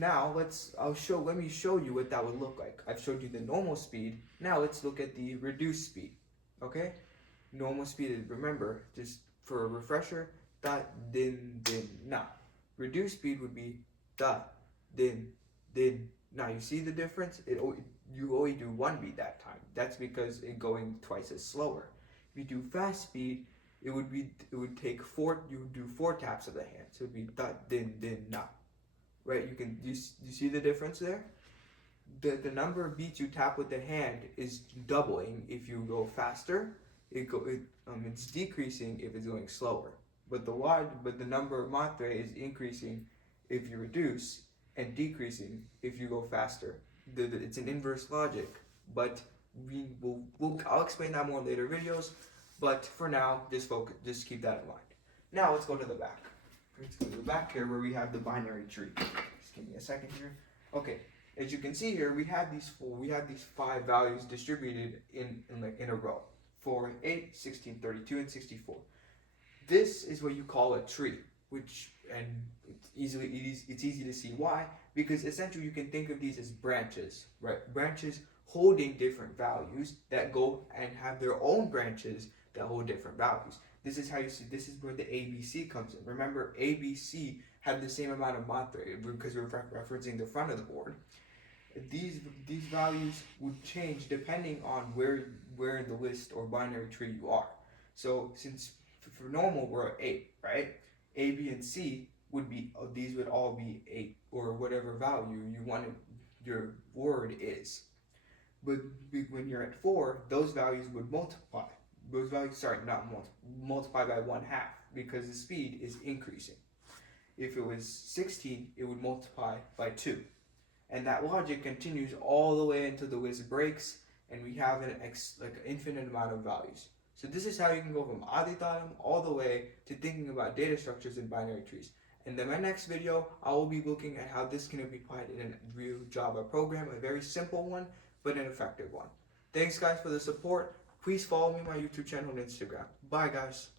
Now let me show you what that would look like. I've showed you the normal speed. Now let's look at the reduced speed. Okay? Normal speed is, remember, just for a refresher, da, din, na. Reduced speed would be da, din, na. You see the difference? You only do one beat that time. That's because it's going twice as slower. If you do fast speed, it would take four. You would do 4 taps of the hand. So it would be da, din, na. Right? You see the difference there? The number of beats you tap with the hand is doubling if you go faster. It's decreasing if it's going slower. But the number of matre is increasing if you reduce and decreasing if you go faster. It's an inverse logic, but I'll explain that more in later videos. But for now, just keep that in mind. Now let's go to the back. Let's go to the back here where we have the binary tree. Just give me a second here. Okay, as you can see here, we have these 5 values distributed in a row: 4, 8, 16, 32, and 64. This is what you call a tree, and it's easy to see why, because essentially you can think of these as branches, right? Branches holding different values that go and have their own branches that hold different values. This is how you see. This is where the ABC comes in. Remember, ABC have the same amount of matre because we're referencing the front of the board. These values would change depending on where in the list or binary tree you are. So since for normal we're at 8, right? A, B, and C these would all be 8 or whatever value you wanted your word is. But when you're at 4, those values would multiply. Multiply by 1/2 because the speed is increasing. If it was 16, it would multiply by 2. And that logic continues all the way until the list breaks and we have an infinite amount of values. So this is how you can go from Aditalam all the way to thinking about data structures in binary trees. And in my next video, I will be looking at how this can be applied in a real Java program, a very simple one, but an effective one. Thanks guys for the support. Please follow me on my YouTube channel and Instagram. Bye guys.